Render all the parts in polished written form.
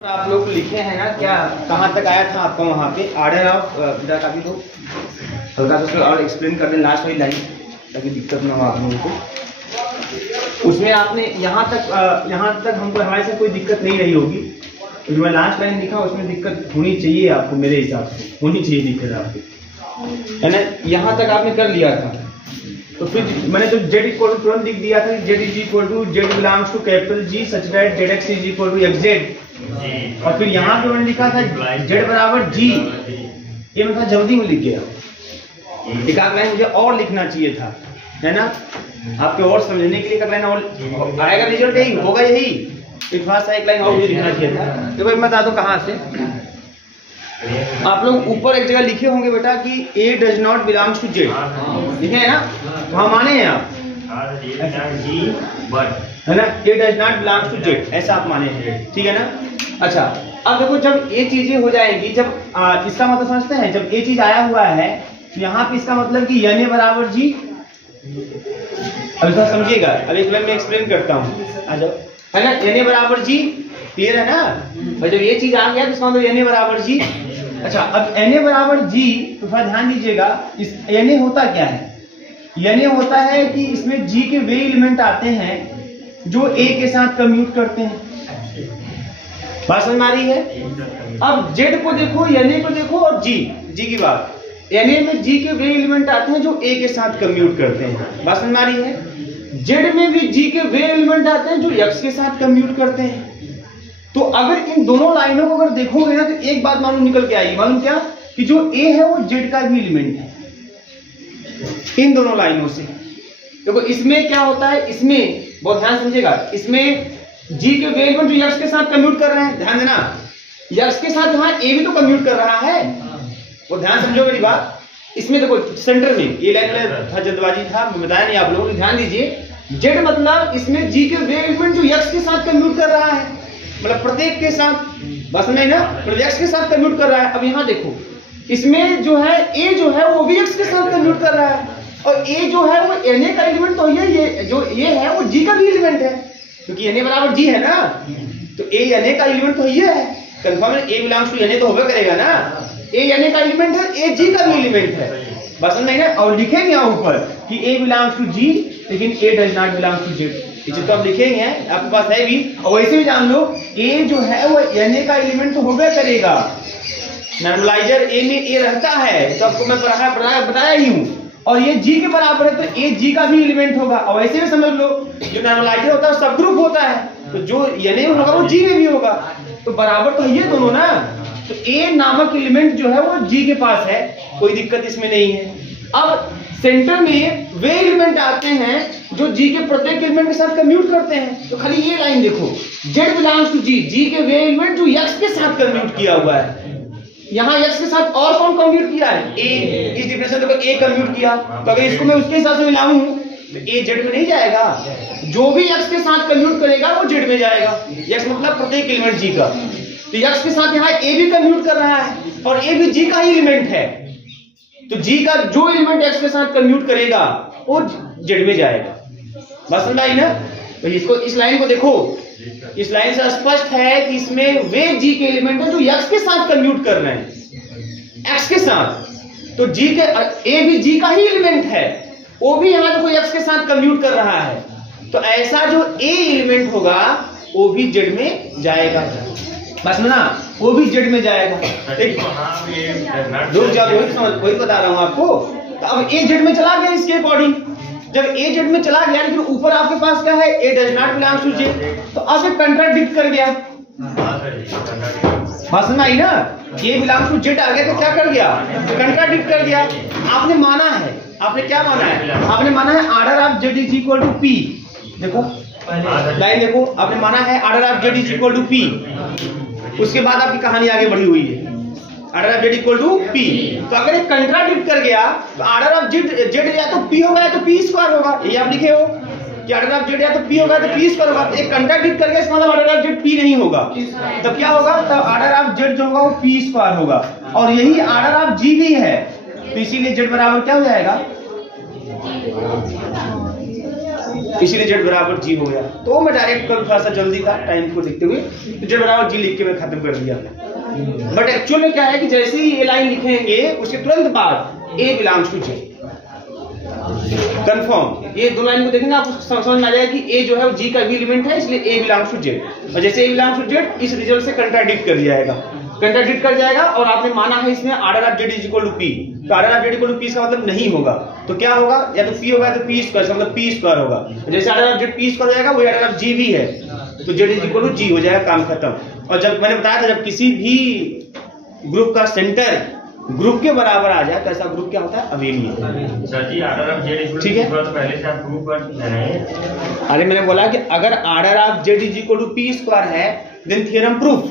आप लोग लिखे हैं ना, क्या कहाँ तक आया था आपका वहाँ पे ऑर्डर ऑफ काफी तो हल्का सा उसमें और एक्सप्लेन कर दें लास्ट वाली लाइन, ताकि दिक्कत ना हो आप लोगों को। उसमें आपने यहाँ तक हमको हमारे से कोई दिक्कत नहीं रही होगी। तो जो मैं लास्ट लाइन लिखा उसमें दिक्कत होनी चाहिए आपको, मेरे हिसाब से होनी चाहिए दिक्कत आपको, है ना। यहाँ तक आपने कर लिया था, तो फिर मैंने तो z इक्वल टू तुरंत लिख दिया था, z is equal to z belongs to capital G such that zx is equal to xz। और फिर यहाँ पे मैंने लिखा था z बराबर G, ये मैं जल्दी में लिख गया। एक आध लाइन मुझे और लिखना चाहिए था, है ना, आपके और समझने के लिए। एक लाइन और आएगा, रिजल्ट यही होगा, यही थोड़ा सा एक लाइन और मुझे लिखना चाहिए था। तो भाई मैं बता दूं कहाँ से। आप लोग ऊपर एक जगह लिखे होंगे बेटा कि A does not belongs to Z, लिखे हैं ना, वहाँ माने हैं आप, है ना, A does not belongs to Z, ऐसा आप माने हैं, ठीक है ना। अच्छा, अब देखो जब ये चीजें हो जाएंगी, जब इसका मतलब समझते हैं, जब ये चीज आया हुआ है तो यहाँ पे इसका मतलब कि Na बराबर G, अभी थोड़ा समझिएगा, अभी एक बार मैं एक्सप्लेन करता हूँ, आ जाओ, है ना, Na बराबर G, क्लियर है ना। और जब ये चीज आ गया तो इसका मतलब Na बराबर G। अच्छा, अब Na बराबर G, तो थोड़ा ध्यान दीजिएगा, इस Na होता क्या है, Na होता है कि इसमें G के वे एलिमेंट आते हैं जो A के साथ कम्यूट करते हैं। बात समझ में आ रही है। अब Z को देखो, Na को देखो और G की बात, Na में G के वे एलिमेंट आते हैं जो A के साथ कम्यूट करते हैं। बात समझ में आ रही है। Z में भी G के वे एलिमेंट आते हैं जो X के साथ कम्यूट करते हैं। तो अगर इन दोनों लाइनों को अगर देखोगे ना, तो एक बात मालूम निकल के आएगी, मालूम क्या, कि जो A है वो Z का भी एलिमेंट है इन दोनों लाइनों से। देखो इसमें क्या होता है, इसमें बहुत ध्यान समझिएगा, इसमें G के वे एलिमेंट जो X के साथ कम्यूट कर रहे हैं, ध्यान देना, X के साथ यहाँ A भी तो कम्यूट कर रहा है, वो ध्यान समझो मेरी बात। इसमें देखो सेंटर में ये लाइन था, जल्दबाजी था, बताया नहीं आप लोगों को, ध्यान दीजिए। Z मतलब इसमें G के वे एलिमेंट जो X के साथ कम्यूट कर रहा है, मतलब प्रत्येक के साथ, बस नहीं ना, X के साथ कम्यूट कर रहा है। अब यहाँ देखो, इसमें जो है A जो है वो भी X के साथ कम्यूट कर रहा है, और A जो है वो Na का एलिमेंट तो ये जो A है वो G का भी एलिमेंट है, क्योंकि Na बराबर G है ना, तो A Na का एलिमेंट तो ये है, कंफर्म है, A बिलोंग्स टू Na तो होगा करेगा ना, A Na का एलिमेंट है, A G का भी एलिमेंट है, बस नहीं ना। और लिखेंगे यहाँ ऊपर कि A बिलोंग्स टू G, लेकिन A does not belongs to Z, ये तो आप लिखेंगे, आपके पास है भी। और वैसे भी जान लो, A जो है वो Na का एलिमेंट तो होगा करेगा, नॉर्मलाइजर A में A रहता है, तो आपको मैं बताया ही हूँ, और ये G के बराबर है तो A G का भी एलिमेंट होगा। और वैसे भी समझ लो, जो नॉर्मलाइजर होता है सब ग्रुप होता है, तो जो Na होगा वो G में भी होगा, तो बराबर तो ये दोनों ना। तो A नामक एलिमेंट जो है वो G के पास है, कोई दिक्कत इसमें नहीं है। अब सेंटर में वे एलिमेंट आते हैं जो G के प्रत्येक एलिमेंट के साथ कम्यूट करते हैं, तो खाली ये लाइन देखो, Z बिलोंग्स टू G के वे एलिमेंट जो X के साथ कम्यूट किया हुआ है। यहाँ X के साथ और कौन कम्यूट किया है, A, इस डिफरेंशियल देखो A कम्यूट किया, तो अगर इसको मैं उसके हिसाब से मिलाऊं तो A Z में नहीं जाएगा, जो भी X के साथ कम्यूट करेगा वो Z में जाएगा। X मतलब प्रत्येक एलिमेंट G का, तो X के साथ यहाँ A भी कम्यूट कर रहा है, और A भी G का ही एलिमेंट है, तो G का जो एलिमेंट X के साथ कम्यूट करेगा वो Z में जाएगा। बस समझ आई ना। तो इसको, इस लाइन को देखो, इस लाइन से स्पष्ट है कि इसमें वे G के एलिमेंट है जो X के साथ कम्यूट कर रहे हैं, X के साथ, तो G के A भी G का ही एलिमेंट है, वो भी यहाँ देखो X के साथ कम्यूट कर रहा है, तो ऐसा जो A एलिमेंट होगा वो भी Z में जाएगा, बस ना, वो भी Z में जाएगा। वही बता रहा हूं आपको। तो अब A Z में चला गया इसके अकॉर्डिंग, जब A Z में चला गया, लेकिन ऊपर आपके पास क्या है, A does not belongs to Z, तो अब ये कंट्राडिक्ट कर गया। बात समझ आई ना, A बिलोंग्स टू Z आ गया तो क्या कर गया, कंट्राडिक्ट कर गया। आपने माना है, आपने क्या माना है, आपने माना है order of Z is equal to P, देखो लाइन देखो, आपने माना है order of Z is equal to P, उसके बाद आपकी कहानी आगे बढ़ी हुई है, order of Z equal to P। तो अगर एक कंट्राडिक्ट कर गया तो ऑर्डर ऑफ Z या तो P होगा या तो P स्क्वायर होगा, ये आप लिखे हो कि ऑर्डर ऑफ Z या तो P होगा तो P स्क्वायर होगा। एक कंट्राडिक्ट कर गया, इसका मतलब ऑर्डर ऑफ Z P नहीं होगा, तब क्या होगा, तब ऑर्डर ऑफ Z जो होगा वो P स्क्वायर होगा, और यही ऑर्डर ऑफ G भी है, तो इसीलिए Z बराबर क्या हो जाएगा, इसीलिए जेड बराबर जी हो गया। तो मैं डायरेक्ट कल थोड़ा सा जल्दी था टाइम को देखते हुए, तो जेड बराबर जी लिख के मैं खत्म कर दिया। बट एक्चुअल में क्या है कि जैसे ही ये लाइन लिखेंगे उसके तुरंत बाद ए बिलोंग्स टू जेड, कंफर्म। ये दो लाइन को देखेंगे आपको समझ में आ जाएगा कि ए जो है वो जी का भी एलिमेंट है, इसलिए ए बिलोंग्स टू जेड। और जैसे ए बिलोंग्स टू जेड इस रिजल्ट से कंट्राडिक्ट कर जाएगा, कंट्राडिक्ट कर जाएगा। और आपने माना है इसमें order of Z is equal to p, तो order of Z equal to p इसका मतलब नहीं होगा, तो क्या होगा, या तो पी होगा या तो पी स्क्वायर, मतलब पी स्क्वायर होगा। जैसे order of Z P square हो जाएगा, वो आर्डर ऑफ जी भी है, तो जेड इज इक्वल टू जी हो जाएगा, काम खत्म। और जब मैंने बताया था जब किसी भी ग्रुप का सेंटर ग्रुप के बराबर आ जाए तो ऐसा ग्रुप क्या होता है, abelian. Sir ji order of Z equal, ठीक है, तो पहले से आप प्रूव कर चुके हैं। अरे मैंने बोला कि अगर order of Z is equal to P square है देन थ्योरम प्रूफ।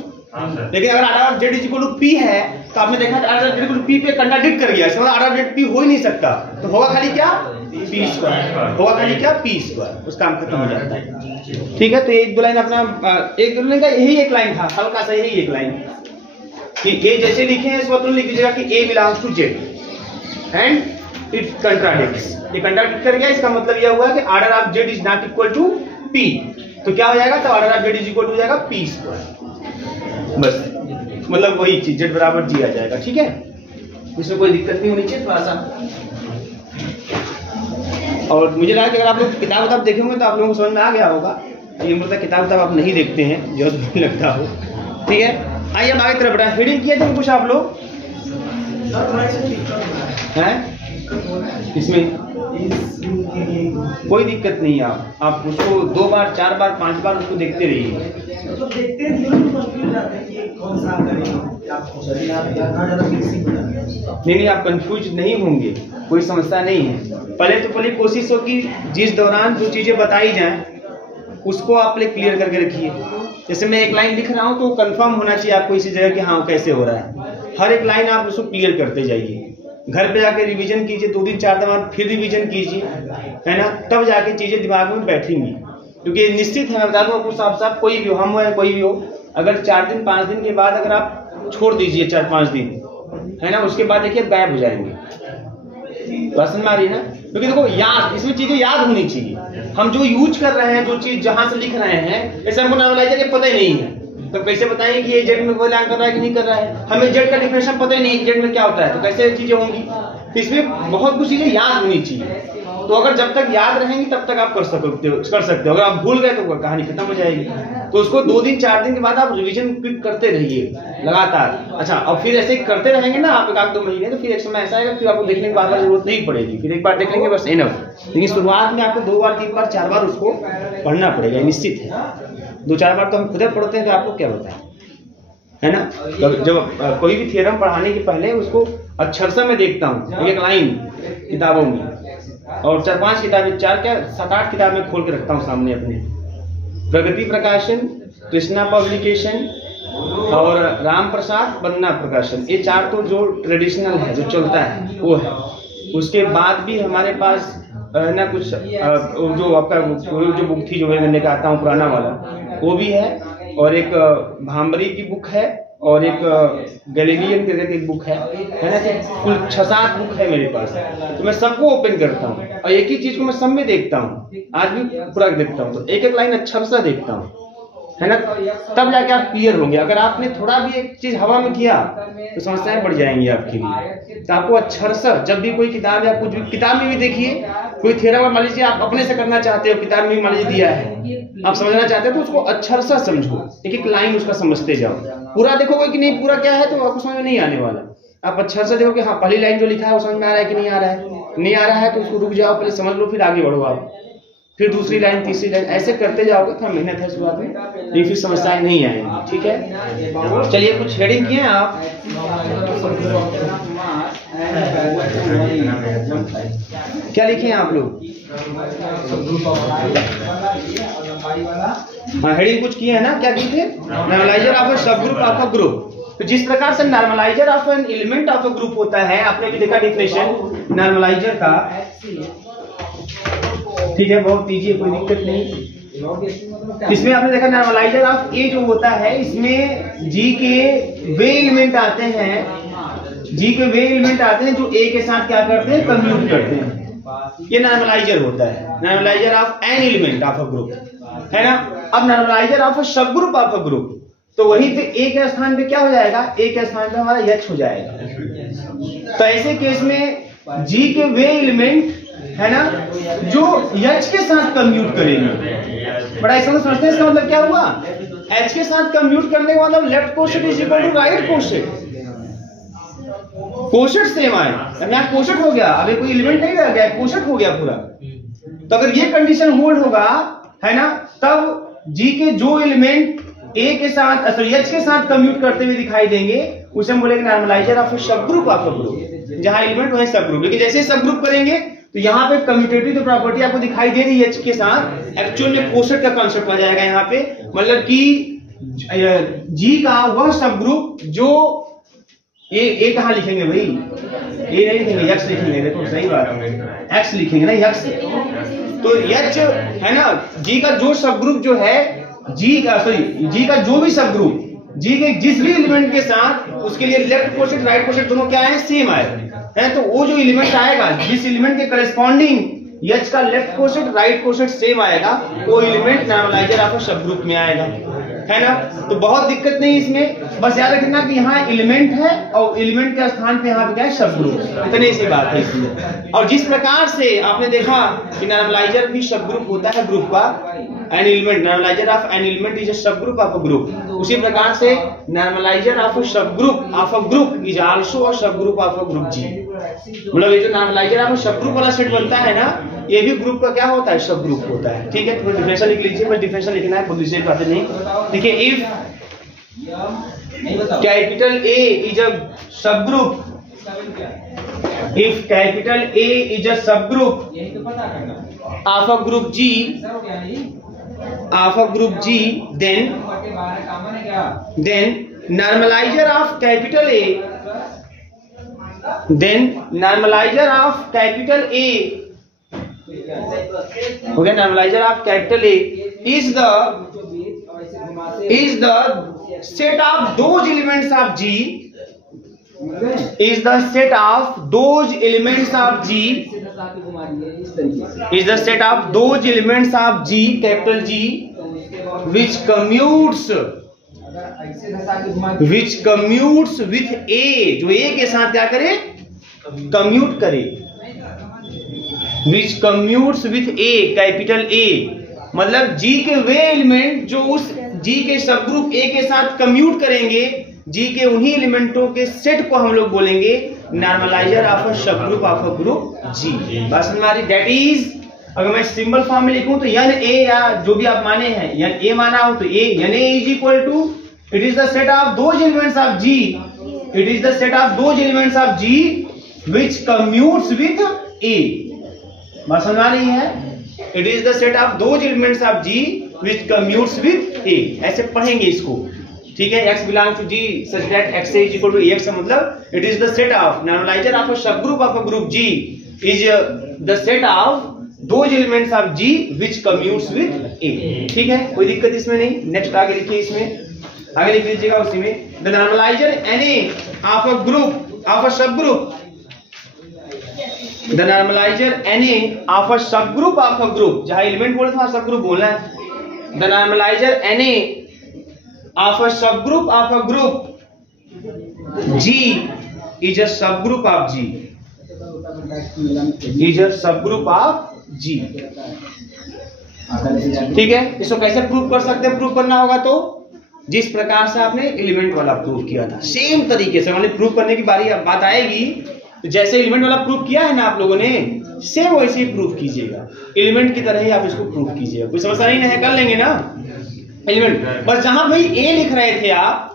लेकिन अगर order of Z is equal to P है तो आपने देखा order of Z equal to P पे कंट्राडिक्ट कर गया, इसका मतलब आर्डर ऑफ जेड पी हो ही नहीं सकता, तो होगा खाली क्या, पी स्क्वायर, होगा खाली क्या, पी स्क्वायर, उस काम खत्म हो जाता है। ठीक है, तो एक दो लाइन अपना, एक दो लाइन का यही एक लाइन था, हल्का सा यही एक लाइन कि ए जैसे लिखे हैं इस वक्त लिख दीजिएगा कि a belongs to Z and it contradicts. ये कंट्राडिक्ट कर गया, इसका मतलब यह हुआ कि order of Z is not equal to p, तो क्या हो जाएगा, तो order of Z is equal to हो जाएगा पी स्क्वायर, बस मतलब वही चीज जेड बराबर जी आ जाएगा। ठीक है, इसमें कोई दिक्कत नहीं होनी चाहिए थोड़ा सा। और मुझे लगा कि अगर आप लोग किताब देखेंगे तो आप लोगों को समझ में आ गया होगा। ये मतलब किताब आप नहीं देखते हैं जो लगता हो। ठीक है, आइए अब आगे तरफ बढ़ा। हेडिंग किए थे कुछ आप लोग हैं इसमें, कोई दिक्कत नहीं है, आप उसको 2 बार 4 बार 5 बार उसको देखते रहिए। नहीं, आप कंफ्यूज नहीं होंगे, कोई समस्या नहीं है। पहले कोशिश हो कि जिस दौरान जो चीजें बताई जाएं उसको आप क्लियर करके रखिए। जैसे मैं एक लाइन लिख रहा हूं तो कंफर्म होना चाहिए आपको इसी जगह कि हाँ कैसे हो रहा है। हर एक लाइन आप उसको क्लियर करते जाइए, घर पे जाके रिवीजन कीजिए, 2 दिन 4 दिन बाद फिर रिवीजन कीजिए, है ना, तब जाके चीजें दिमाग में बैठेंगी। क्योंकि निश्चित है, मैं बता दूं आपको साफ कोई भी हो, हम हो या कोई भी हो, अगर 4 दिन 5 दिन के बाद अगर आप छोड़ दीजिए 4-5 दिन, है ना, उसके बाद देखिए गायब हो जाएंगे। समझ में आ रही है ना, क्योंकि देखो याद, इसमें चीजें याद होनी चाहिए। हम जो यूज कर रहे हैं, जो चीज जहां से लिख रहे हैं, जैसे हमको नॉर्मलाइजर पता ही नहीं है तो कैसे बताएंगे कि ये जेड में बिलोंग कर रहा है कि नहीं कर रहा है। हमें जेड का डिफिनेशन पता ही नहीं, जेड में क्या होता है, तो कैसे चीजें होंगी। इसमें बहुत कुछ चीजें याद होनी चाहिए। तो अगर जब तक याद रहेंगी तब तक आप कर सकते हो। अगर आप भूल गए तो कहानी खत्म हो जाएगी। तो उसको 2 दिन 4 दिन के बाद आप रिवीजन क्विक करते रहिए लगातार। अच्छा, और फिर ऐसे करते रहेंगे ना आप 1-2 महीने, तो फिर एक समय ऐसा आएगा फिर आपको देखने की बार-बार जरूरत नहीं पड़ेगी, फिर एक बार देख लेंगे बस इनफ। लेकिन शुरुआत में आपको 2 बार 3 बार 4 बार उसको पढ़ना पड़ेगा, निश्चित है। 2-4 बार तो हम खुद पढ़ते हैं, तो आपको क्या बताएं, है ना। जब कोई भी थ्योरम पढ़ाने के पहले उसको अक्षर से मैं देखता हूँ, एक लाइन किताबों में, और 4-5 किताबें, 7-8 किताबें खोल के रखता हूँ सामने अपने। प्रगति प्रकाशन, कृष्णा पब्लिकेशन और राम प्रसाद बन्ना प्रकाशन, ये 4 तो जो ट्रेडिशनल है, जो चलता है वो है। उसके बाद भी हमारे पास ना कुछ जो आपका जो बुक थी जो मैं कहता हूँ पुराना वाला, वो भी है, और एक भांबरी की बुक है, और एक गैलीलियन के एक बुक है ना। कुल 6-7 बुक है मेरे पास, तो मैं सबको ओपन करता हूँ और एक ही चीज को मैं सब में देखता हूँ, आज भी पूरा देखता हूँ, तो एक लाइन अच्छा सा देखता हूँ, है ना, तब जाके आप क्लियर होंगे। अगर आपने थोड़ा भी एक चीज हवा में किया तो समस्याएं बढ़ जाएंगी आपके लिए। तो आपको अच्छा सा जब भी कोई किताब या कुछ भी किताब में भी देखिए, कोई थ्योरम मान लीजिए आप अपने से करना चाहते हो, किताब में मान लीजिए दिया है, आप समझना चाहते हो, तो उसको अच्छा सा समझो, एक लाइन उसका समझते जाओ। पूरा देखोगे कि नहीं पूरा क्या है तो आपको समझ में नहीं आने वाला। आप अच्छा से देखो कि हाँ पहली लाइन जो लिखा है वो समझ में आ रहा है कि नहीं आ रहा है, नहीं आ रहा है तो उसको रुक जाओ, पहले समझ लो, फिर आगे बढ़ो आप, फिर दूसरी लाइन, तीसरी लाइन, ऐसे करते जाओगे। थोड़ा मेहनत है शुरुआत में, लेकिन फिर समस्याएं नहीं आएंगी। ठीक है, चलिए कुछ हेडिंग किए हैं आप, क्या लिखे हैं आप लोग? हाँ, हेडिंग कुछ किए हैं ना, क्या किए थे? नॉर्मलाइजर ऑफ ए सब ग्रुप ऑफ अ ग्रुप। तो जिस प्रकार से normaliser of an element of a group होता है, आपने भी देखा डिफिनेशन नॉर्मलाइजर का, ठीक है, बहुत इजी है, कोई दिक्कत नहीं। इसमें आपने देखा नॉर्मलाइजर ऑफ ए जो होता है, इसमें जी के वे एलिमेंट आते हैं, जी के वे एलिमेंट आते हैं जो ए के साथ क्या करते हैं, कम्यूट करते हैं। ये नॉर्मलाइजर होता है, normaliser of an element of a group, है ना। अब normaliser of a subgroup of a group, तो वहीं पे ए के स्थान पे क्या हो जाएगा, ए के स्थान पे हमारा एच हो जाएगा। तो ऐसे केस में जी के वे एलिमेंट, है ना, जो एच के साथ कम्यूट करेंगे। बड़ा ऐसा समझते हैं, इसका मतलब क्या हुआ, एच के साथ कम्यूट करने का मतलब left coset is equal to right coset, coset same आए। अब यहाँ कोशेट हो गया, अभी कोई एलिमेंट नहीं रह गया, कोशेट हो गया पूरा। तो अगर ये कंडीशन होल्ड होगा, है ना, तब जी के जो एलिमेंट ए के साथ सॉरी एच के साथ कम्यूट करते हुए दिखाई देंगे, उसे हम बोलेंगे नॉर्मलाइजर ऑफ सब ग्रुप ऑफ अ ग्रुप, जहां एलिमेंट वही सब ग्रुप। लेकिन जैसे सब ग्रुप करेंगे तो यहाँ पे कम्यूटेटिव जो प्रॉपर्टी आपको दिखाई दे रही है एच के साथ, एक्चुअल में कोशेट का कॉन्सेप्ट आ जाएगा यहाँ पे। मतलब कि जी का वह सब ग्रुप जो ए कहाँ लिखेंगे भाई, ए नहीं लिखेंगे, एक्स लिखेंगे। देखो सही बात, एक्स लिखेंगे ना, एक्स। तो एच, है ना, जी का जो सब ग्रुप जो है, जी का जो भी सब ग्रुप जी के जिस भी एलिमेंट के साथ, उसके लिए लेफ्ट कोशेट राइट कोशेट दोनों क्या है, सेम आए, है। तो वो जो एलिमेंट आएगा, जिस एलिमेंट के करस्पॉन्डिंग एच का लेफ्ट कोशेट राइट कोशेट सेम आएगा, वो एलिमेंट नॉर्मलाइजर ऑफ सब ग्रुप में आएगा, है ना। तो बहुत दिक्कत नहीं इसमें, बस याद रखना कि यहाँ एलिमेंट है और एलिमेंट के स्थान पे यहाँ पे क्या है, सब ग्रुप, इतनी सी बात है इसमें। और जिस प्रकार से आपने देखा कि नॉर्मलाइजर भी सब ग्रुप होता है ग्रुप का, an element, normaliser of an element is a subgroup of a group, उसी प्रकार से normaliser of a subgroup of a group is also a subgroup of a group जी। मतलब ये जो normaliser of सब group वाला set बनता है ना, ये भी ग्रुप का क्या होता है, सब ग्रुप होता है। ठीक है, तो डिफरेंशियल लिख लीजिए, बस डिफरेंशियल लिखना है, कोई दूसरी बातें नहीं। देखिए, if capital A is a subgroup, if capital A is a subgroup of a group G, of a group G, then normalizer of capital A, then normalizer of capital A, okay, normalizer of capital A is the set of those elements of G, is the set of those elements of G, is the set of those elements of G, capital G, which commutes with A, जो A के साथ क्या करे, commute करे, which commutes with A, capital A, मतलब G के वे element जो उस G के सब ग्रुप A के साथ कम्यूट करेंगे, G के उन्हीं एलिमेंटों के सेट को हम लोग बोलेंगे normaliser of a subgroup of a group G। बस हमारी दैट इज, अगर मैं सिंबल फॉर्म में लिखूं तो एन ए, या जो भी आप माने हैं, एन ए माना हो तो N A is equal to, it is the set of those elements of G, it is the set of those elements of G which commutes with A। बात समझ आ रही है, it is the set of those elements of G which commutes with A, ऐसे पढ़ेंगे इसको। ठीक है, x belong to G such that x is equal to Ax, मतलब it is the set of normalizer of a subgroup of a group G is the set of those elements of G which commutes with A। ठीक है, कोई दिक्कत इसमें नहीं। Next आगे लिखिए, इसमें आगे लिख लीजिएगा उसी में, the normalizer Na of a group of a subgroup, the normalizer Na of a subgroup of a group, जहां एलिमेंट बोले तो वहां सबग्रुप बोलना है। the normalizer Na of a subgroup of a group G is a subgroup of G, is a subgroup of G। ठीक है, इसको कैसे प्रूव कर सकते हैं, प्रूव करना होगा तो जिस प्रकार से आपने एलिमेंट वाला प्रूव किया था, सेम तरीके से मतलब प्रूव करने की बारी बात आएगी तो जैसे एलिमेंट वाला प्रूव किया है ना आप लोगों ने, सेम वैसे ही प्रूव कीजिएगा, एलिमेंट की तरह ही आप इसको प्रूव कीजिएगा। कोई समस्या नहीं है, कर लेंगे ना एलिमेंट। बस जहां भाई ए लिख रहे थे आप,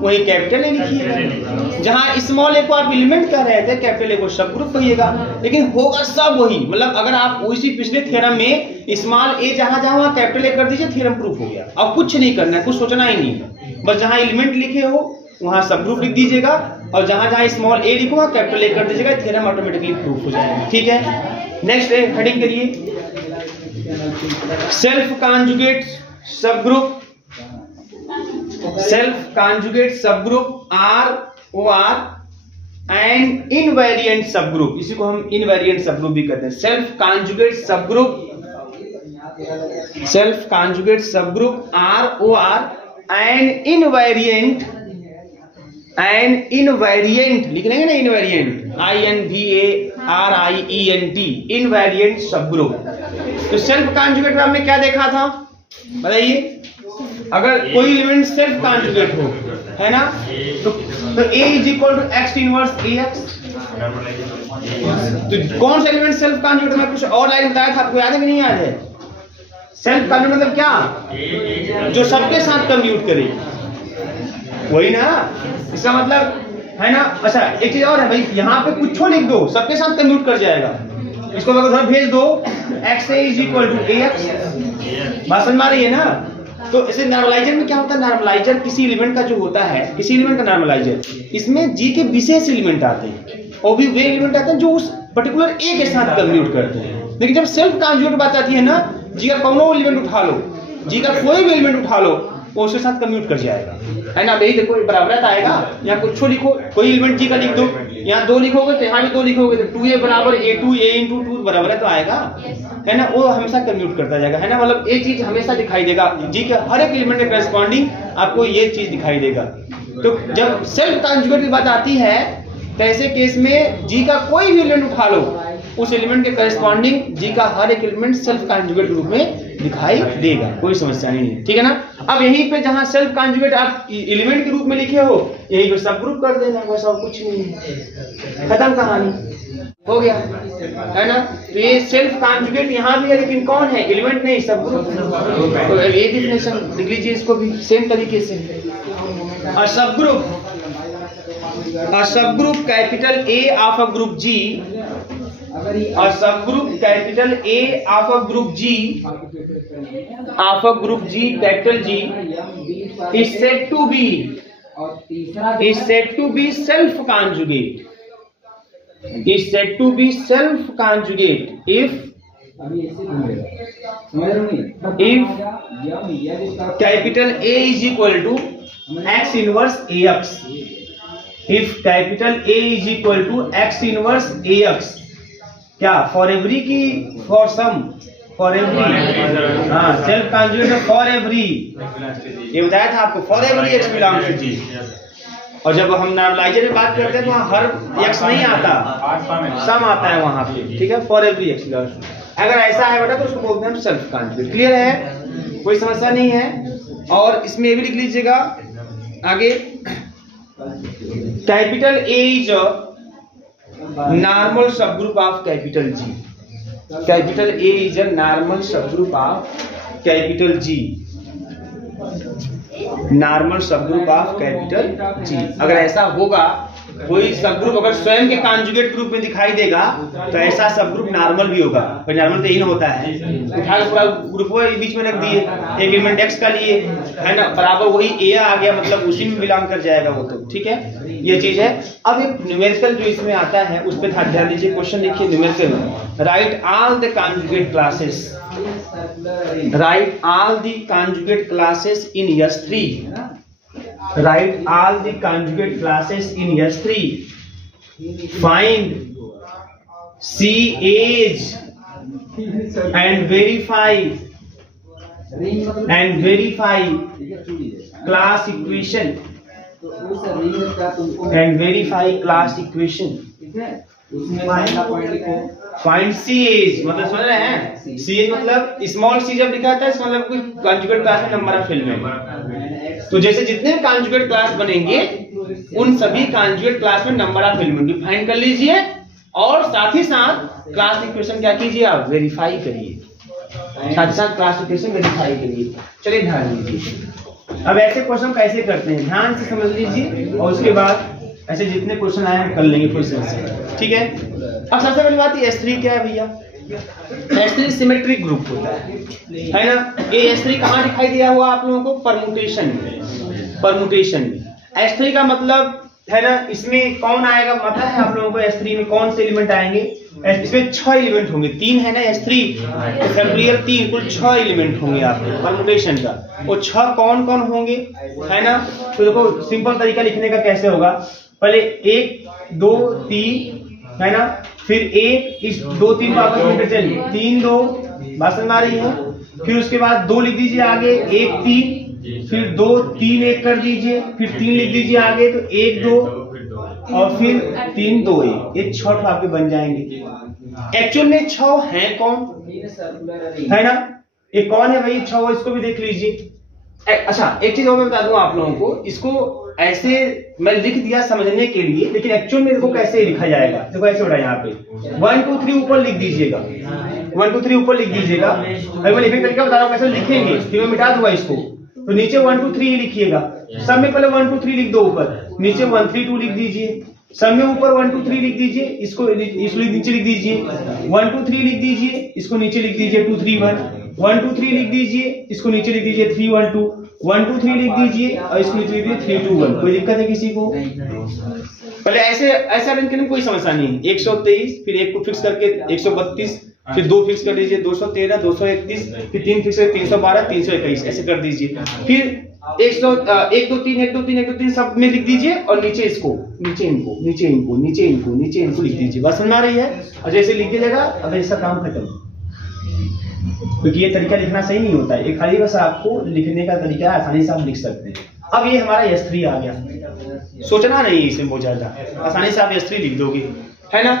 वही कैपिटल ए लिखिए, जहां स्मॉल ए को आप एलिमेंट कह रहे थे, कैपिटल ए को सब ग्रुप कहिएगा, लेकिन होगा सब वही। मतलब अगर आप उसी पिछले थ्योरम में स्मॉल ए जहां जहां वहां कैपिटल ए कर दीजिए, थ्योरम प्रूफ हो गया। अब कुछ नहीं करना है, कुछ सोचना ही नहीं, बस जहां एलिमेंट लिखे हो वहां सब ग्रुप लिख दीजिएगा, और जहां जहां स्मॉल ए लिखो वहां कैपिटल ए कर दीजिएगा, थ्योरम ऑटोमेटिकली प्रूफ हो जाएगा। ठीक है, नेक्स्ट हेडिंग करिए, सेल्फ कॉन्जुगेट सब ग्रुप, सेल्फ कॉन्जुगेट सब group R O R and invariant सब ग्रुप, इसी को हम इनवेरिएंट सब ग्रुप भी कहते हैं। सेल्फ कॉन्जुगेट सब ग्रुप, सेल्फ कॉन्जुगेट सब group ROR and invariant, and invariant लिख लेंगे ना, इनवेरिएंट INVARIENT, इनवेरिएंट सब ग्रुप। तो सेल्फ कॉन्जुगेट में आपने क्या देखा था बताइए, अगर कोई एलिमेंट सेल्फ कॉन्जुगेट हो, है ना, तो A is equal to X inverse AX। तो कौन सा एलिमेंट सेल्फ कॉन्जुगेट में कुछ और लाइन बताया था, आपको याद है कि नहीं याद है? सेल्फ कॉन्जुगेट मतलब क्या, जो सबके साथ कम्यूट करे, वही ना, इसका मतलब है ना। अच्छा एक चीज और है भाई, यहाँ पे कुछ लिख दो, सबके साथ कम्यूट कर जाएगा, इसको अगर भेज दो XA is equal to AX, बात समझ में आ रही है ना। तो इसे नॉर्मलाइजर में क्या होता है, नॉर्मलाइजर किसी एलिमेंट का जो होता है, किसी एलिमेंट का नॉर्मलाइजर, इसमें G के विशेष एलिमेंट आते हैं, और भी वे एलिमेंट आते हैं जो उस पर्टिकुलर A के साथ कम्यूट करते हैं। लेकिन जब सेल्फ कॉन्जुगेट बात आती है ना, G का कोनो एलिमेंट उठा लो, G का कोई भी एलिमेंट उठा लो, वो उसके साथ कम्यूट कर जाएगा, है ना। यही देखो बराबर आएगा, यहाँ कुछ लिखो, कोई एलिमेंट G का लिख दो, यहाँ 2 लिखोगे तो यहाँ भी 2 लिखोगे, तो 2A बराबर A2 A इंटू 2 बराबर तो आएगा, है ना। वो हमेशा कम्यूट करता जाएगा, है ना। मतलब एक चीज हमेशा दिखाई देगा, G के हर एक एलिमेंट के करस्पॉन्डिंग आपको ये चीज दिखाई देगा। तो जब सेल्फ कॉन्जुगेट की बात आती है, तो ऐसे केस में G का कोई भी एलिमेंट उठा लो, उस एलिमेंट के करस्पॉन्डिंग G का हर एक एलिमेंट सेल्फ कॉन्जुगेट रूप में दिखाई देगा, कोई समस्या नहीं है, ठीक है ना। अब यहीं पे जहां सेल्फ कॉन्जुगेट आप एलिमेंट के रूप में लिखे हो, यहीं पे सब ग्रुप कर देना, बस और कुछ नहीं है, खत्म कहानी, हो गया, है ना। तो ये सेल्फ कॉन्जुगेट यहाँ भी है, लेकिन कौन है, एलिमेंट नहीं, सब ग्रुप। तो ये डिफिनेशन लिख लीजिए इसको भी सेम तरीके से। और सब group capital A of a group G, और सब group capital A of a group G capital G is said to be self conjugate, is said to be self conjugate if capital A is equal to X inverse AX, if capital A is equal to X inverse AX, क्या for every की for some, for every, हाँ self conjugate for every, ये बताया था आपको, for every x belongs to G। और जब हम नॉर्मलाइजर में बात करते हैं तो वहाँ हर एक्स नहीं आता, सम आता है वहां पे, ठीक है, for every x belongs to. अगर ऐसा है बेटा तो उसको बोलते हैं हम सेल्फ कॉन्जुगेट। क्लियर है, कोई समस्या नहीं है। और इसमें ये भी लिख लीजिएगा आगे, capital A is normal subgroup of capital G, capital A is a normal subgroup of capital G, normal subgroup of capital G। अगर ऐसा होगा, कोई सबग्रुप अगर स्वयं के कॉन्जुगेट ग्रुप में दिखाई देगा, तो ऐसा सबग्रुप नॉर्मल भी होगा। पर नॉर्मल तो यही ना होता है, उठा के पूरा ग्रुप बीच में रख दिए, एक एलिमेंट X का लिए, है ना, बराबर वही A आ गया, मतलब उसी में बिलोंग कर जाएगा वो, तो ठीक है, ये चीज है। अब एक न्यूमेरिकल जो इसमें आता है उस पर ध्यान दीजिए, क्वेश्चन देखिए numerical, right all the conjugate classes, write all the conjugate classes in S3, write all the conjugate classes in S3, find C age and verify class equation, and verify class equation, find C as, मतलब समझ रहे हैं, सी as मतलब small C जब लिखा था, इसका मतलब कोई कॉन्जुगेट क्लास में नंबर ऑफ एलिमेंट। तो जैसे जितने कॉन्जुगेट क्लास बनेंगे, उन सभी कॉन्जुगेट क्लास में नंबर ऑफ एलिमेंट फाइंड कर लीजिए, और साथ ही साथ क्लास इक्वेशन क्या कीजिए, आप वेरीफाई करिए, साथ ही साथ क्लास इक्वेशन वेरीफाई करिए। चलिए ध्यान दीजिए, अब ऐसे क्वेश्चन कैसे करते हैं ध्यान से समझ लीजिए, और उसके बाद ऐसे जितने क्वेश्चन आए हम कर लेंगे फुल सेंस से, ठीक है। अब सबसे पहली बात, S3 क्या है भैया, S3 सिमेट्रिक ग्रुप होता है ना। ये S3 कहाँ दिखाई दिया हुआ आप लोगों को, परमुटेशन में, परमुटेशन में। S3 का मतलब है ना, इसमें कौन आएगा पता है आप लोगों को, S3 में कौन से एलिमेंट आएंगे, इसमें 6 एलिमेंट होंगे, 3 है ना S3, तो फैक्टोरियल 3, कुल 6 एलिमेंट होंगे आपके परमुटेशन का। वो 6 कौन कौन होंगे, है ना। तो देखो सिंपल तरीका लिखने का कैसे होगा, पहले 1 2 3 है ना, फिर 1 इस 2 3 को आपस में इंटरचेंज, 3 2, बात समझ आ रही है। फिर उसके बाद 2 लिख दीजिए आगे, 1 3, फिर 2 3 1 कर दीजिए, फिर 3 लिख दीजिए आगे, तो 1 2 और फिर 3 2 1, ये 6 आपके बन जाएंगे। एक्चुअल में 6 है कौन, है ना, ये कौन है भाई 6, इसको भी देख लीजिए। अच्छा एक चीज और मैं बता दूं आप लोगों को, इसको ऐसे मैं लिख दिया समझने के लिए, लेकिन एक्चुअल में देखो कैसे लिखा जाएगा। देखो ऐसे हो रहा है, यहाँ पे 1 2 3 ऊपर लिख दीजिएगा, 1 2 3 ऊपर लिख दीजिएगा। मैं लिखने का तरीका बता रहा हूँ कैसे लिखेंगे, फिर मैं मिटा दूंगा इसको। तो नीचे 1 2 3 लिखिएगा, सब में पहले 1 2 3 लिख दो, ऊपर नीचे 1 3 2 लिख दीजिए, सब में ऊपर 1 2 3 लिख दीजिए, इसको नीचे लिख दीजिए, 1 2 3 लिख दीजिए, इसको नीचे लिख दीजिए 2 3 1, 1 2 3 लिख दीजिए, इसको नीचे लिख दीजिए 3 1 2, 1 2 3 लिख दीजिए और इसको नीचे लिख दीजिए 3 2 1। कोई दिक्कत है किसी को? पहले ऐसे अरेंज करने में कोई समस्या नहीं है। 123, फिर 1 को फिक्स करके 132, फिर 2 फिक्स कर लीजिए 213 231, फिर 3 फिक्स करके 312 321, ऐसे कर दीजिए। फिर 1 2 3 1 2 3 1 2 3 सब में लिख दीजिए और नीचे इसको, नीचे इनको, नीचे इनको, नीचे इनको, नीचे इनको लिख दीजिए। बस समझ आ रही है? और जैसे लिख दीजिएगा, अब इसका काम खत्म, क्योंकि ये तरीका लिखना सही नहीं होता है, ये खाली बस आपको लिखने का तरीका है, आसानी से आप लिख सकते हैं। अब ये हमारा S3 आ गया, सोचना नहीं इसमें बहुत ज्यादा, आसानी से आप S3 लिख दोगे, है ना।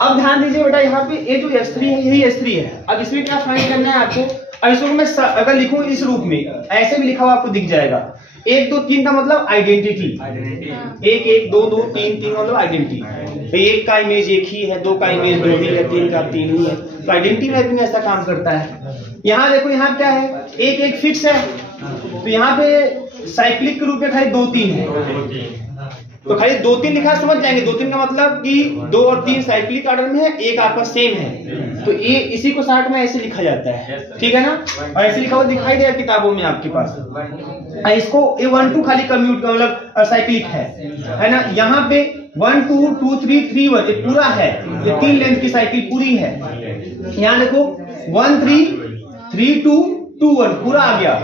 अब ध्यान दीजिए बेटा, यहाँ पे ये जो S3 है यही S3 है। अब इसमें क्या फाइंड करना है आपको, अब इसको मैं अगर लिखूं इस रूप में, ऐसे भी लिखा हुआ आपको दिख जाएगा। 1 2 3 का मतलब आइडेंटिटी, 1 1 2 2 3 3 का मतलब आइडेंटिटी। 1 का इमेज 1 ही है, 2 का इमेज 2 ही है, 3 का 3 ही है। तो आइडेंटिटी मैपिंग ऐसा काम करता है। यहाँ देखो, यहाँ क्या है, 1 1 फिक्स है, तो यहाँ पे साइक्लिक के रूप में खाली 2 3 है, तो खाली 2 3 लिखा समझ जाएंगे। 2 3 का मतलब कि 2 और 3 साइक्लिक ऑर्डर में है, 1 आपका सेम है, तो ये इसी को शॉर्ट में ऐसे लिखा जाता है, ठीक है ना। और ऐसे लिखा हुआ दिखाई देगा किताबों में आपके पास। इसको ये 1 2 खाली कम्यूट का मतलब साइक्लिक है ना। यहाँ पे 1 2 2 3 3 1 ये पूरा है, ये 3 लेंथ की साइकिल पूरी है। यहाँ देखो 1 3 3 2 2 1 पूरा आ गया,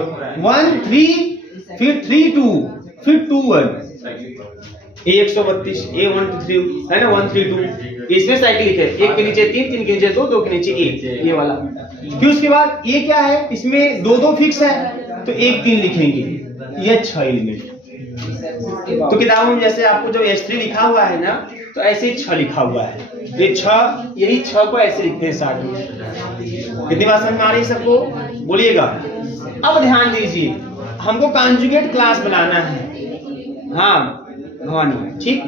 1 3 फिर 3 2 फिर 2 1, ये 132, ये 1 2 3 है ना, 1 3 2, इसमें साइक्लिक है। 1 के नीचे 3 3 के नीचे 2 2 के नीचे 1, ये वाला। फिर उसके बाद ये क्या है, इसमें 2 2 फिक्स है, तो 1 3 लिखेंगे, ये 6 एलिमेंट। तो किताबों में जैसे आपको जो S3 लिखा हुआ है ना, तो ऐसे ही 6 लिखा हुआ है, ये 6, यही 6 को ऐसे लिखते हैं साथ में। कितनी बात समझ में आ रही है सबको, बोलिएगा। अब ध्यान दीजिए, हमको कॉन्जुगेट क्लास बनाना है, हाँ भवानी, ठीक,